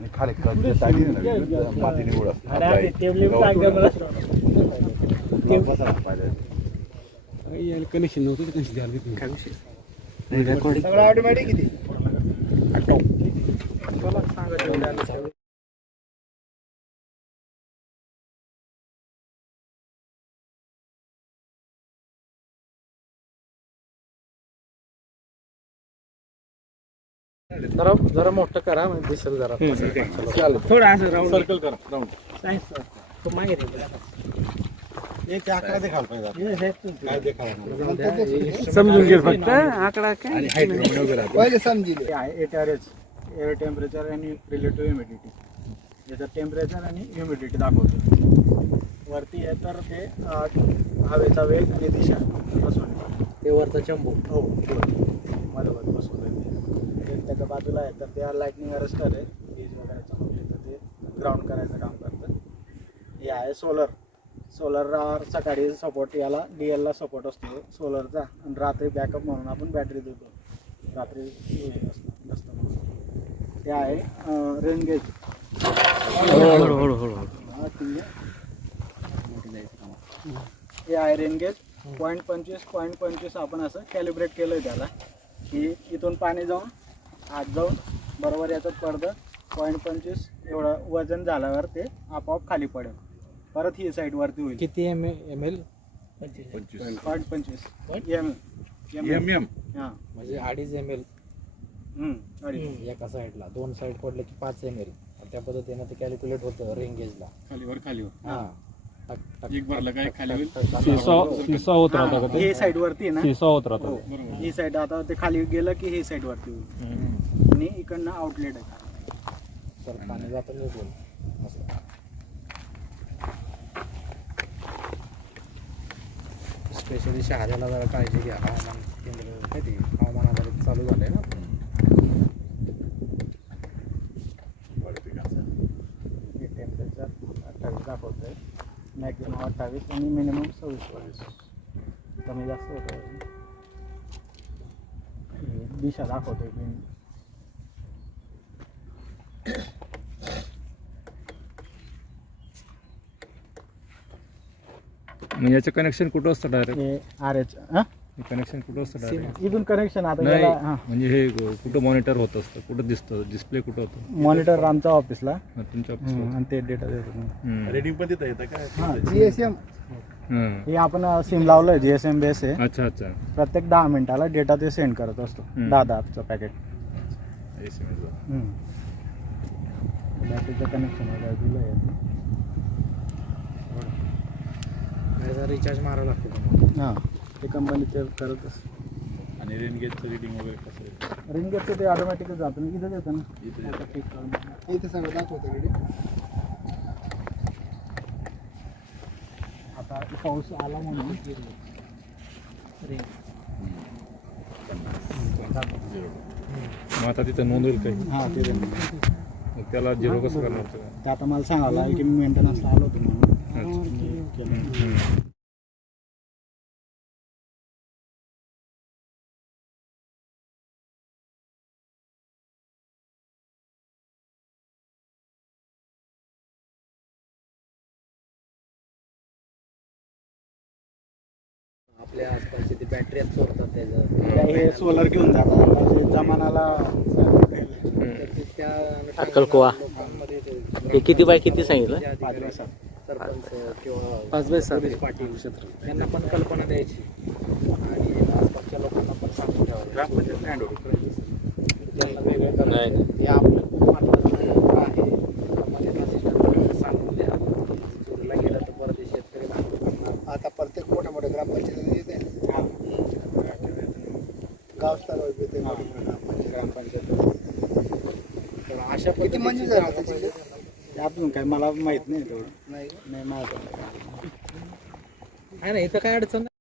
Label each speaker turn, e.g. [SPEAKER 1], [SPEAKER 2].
[SPEAKER 1] आणि खाली माती निवड
[SPEAKER 2] कनेक्शन नव्हतं कनेक्शन द्यायला काय विषय
[SPEAKER 3] सगळं ऑटोमॅटिक किती
[SPEAKER 2] जरा मोठं करा म्हणजे दिसेल जरा
[SPEAKER 3] थोडं असं राऊंड
[SPEAKER 2] सर्कल करा राऊंड
[SPEAKER 3] तो मागे
[SPEAKER 2] एक आकडा देखाल पाहिजे काय देखाल
[SPEAKER 3] समजून घे फक्त आकडा काय
[SPEAKER 1] पहिले समजिले
[SPEAKER 3] एच एअर टेम्परेचर आणि रिलेटिव्ह ह्युमिडिटी याचं टेम्परेचर आणि ह्युमिडिटी दाखवतो वरती आहे तर ते हवेचा वेग आणि दिशा बसवणे
[SPEAKER 2] ते वरचा चंबू
[SPEAKER 3] हो मधोमध बसवलं ते त्याच्या बाजूला आहे तर ते लाईटनिंग अरेस्टर आहे वीज वगैरे चमकली तर ते ग्राउंड करायचं काम करतं हे आहे सोलर सकाळी सपोर्ट याला DL ला सपोर्ट असतो सोलरचा आणि रात्री बॅकअप म्हणून आपण बॅटरी देतो रात्री नसतं म्हणून ते आहे रेन गेज हे आहे रेन गेज 0.25 आपण असं कॅलिब्रेट केलं आहे त्याला की इथून पाणी जाऊन आत जाऊन बरोबर याच्यात पडतं 0.25 एवढं वजन झाल्यावर ते आपोआप खाली पडेल परत ही साईड वरती होईल
[SPEAKER 2] किती ml
[SPEAKER 3] 0.25 हां
[SPEAKER 2] म्हणजे 2.5 ml
[SPEAKER 3] अडीच
[SPEAKER 2] एका साईडला दोन साईड पडले की 5 ml त्या पद्धतीने ते कॅल्क्युलेट होतं रेन गेजला
[SPEAKER 4] खालीवर
[SPEAKER 2] हां
[SPEAKER 4] एक भरलं काय खाली होईल
[SPEAKER 5] सीसा होत राहता का ते
[SPEAKER 3] ही साईड वरती आहे ना
[SPEAKER 5] सीसा होत राहता
[SPEAKER 3] हो ही साईड आता ते खाली गेलं की ही साईड वरती होईल आणि इकडनं आउटलेट आहे
[SPEAKER 2] तर पाणी जातं निघून असं स्पेशली शहाद्याला जरा काळजी घ्या हवामान केंद्र काय ते हवामान आधारित चालू झालंय ना
[SPEAKER 3] हे टेम्परेचर 28 दाखवतंय मॅक्झिमम 28 आणि मिनिमम 26 कमी जास्त होतं दिशा दाखवतोय मी
[SPEAKER 5] म्हणजे याचं कनेक्शन कुठं असतं डायरेक्ट
[SPEAKER 3] हे RH
[SPEAKER 5] कनेक्शन कुठं असतं डायरेक्ट
[SPEAKER 3] इथून कनेक्शन आता
[SPEAKER 5] नाही
[SPEAKER 3] याला हां
[SPEAKER 5] म्हणजे हे कुठं मॉनिटर होत असतं कुठं दिसतं डिस्प्ले कुठं होतं
[SPEAKER 3] मॉनिटर आमच्या ऑफिसला
[SPEAKER 5] तुमच्या ऑफिसला
[SPEAKER 3] आणि ते डेटा देतो
[SPEAKER 4] रेडिंग पण तिथं येतं काय
[SPEAKER 3] हां GSM
[SPEAKER 5] हां
[SPEAKER 3] हे आपण सिम लावलंय GSM बेस आहे
[SPEAKER 5] अच्छा अच्छा
[SPEAKER 3] प्रत्येक 10 मिनिटाला डेटा ते सेंड करत असतो 10चं पॅकेट बॅटरीचं कनेक्शन वगैरे दिलं आहे
[SPEAKER 2] रिचार्ज मारावं लागतो तुम्हाला
[SPEAKER 3] हां ते कंपनी ते करतच
[SPEAKER 4] आणि रेन गेजचं रिडिंग वगैरे कसं आहे
[SPEAKER 3] रिंग घेतलं ते ऑटोमॅटिकच जातं ना इथंच येतं ना आता ठीक करून इथं सगळं दाखवतं आता पाऊस आला म्हणून
[SPEAKER 5] मग आता तिथं नोंद होईल काही
[SPEAKER 3] हां ते
[SPEAKER 5] मग त्याला झिरो कसं करणार तुम्ही?
[SPEAKER 3] ते आता मला सांगावं लागेल की मी मेंटेनन्सला आलो होतो म्हणून मी केलं
[SPEAKER 2] आपल्या आसपासची ती बॅटरी चोरतात त्याचं
[SPEAKER 3] हे सोलर घेऊन जातात आता जे जमानाला
[SPEAKER 2] त्या
[SPEAKER 6] अक्कलकुवा
[SPEAKER 2] लोकांमध्ये
[SPEAKER 6] हे किती बाय किती सांगितलं
[SPEAKER 3] 5x7
[SPEAKER 2] सरपंच किंवा
[SPEAKER 6] 5x7
[SPEAKER 2] पोलीस पाटील क्षेत्र यांना पण कल्पना द्यायची आणि आसपासच्या लोकांना पण सांगून ठेवायचं त्यांना वेगळे
[SPEAKER 6] नाही.
[SPEAKER 2] करायचं हे आपलं खूप महत्त्वाचं आहे त्यामध्ये असिस्टंट सांगून द्या चोरीला गेलं तर परत शेतकरी भांडवल
[SPEAKER 1] आता प्रत्येक मोठ्या ग्रामपंचायत येते गाव स्तरावर येते ग्रामपंचायत
[SPEAKER 3] तर अशा
[SPEAKER 1] किती मंजूर झालं त्याची
[SPEAKER 3] अजून काय मला माहित नाही तेवढं नाही माझं
[SPEAKER 2] आहे ना इथं काय अडचण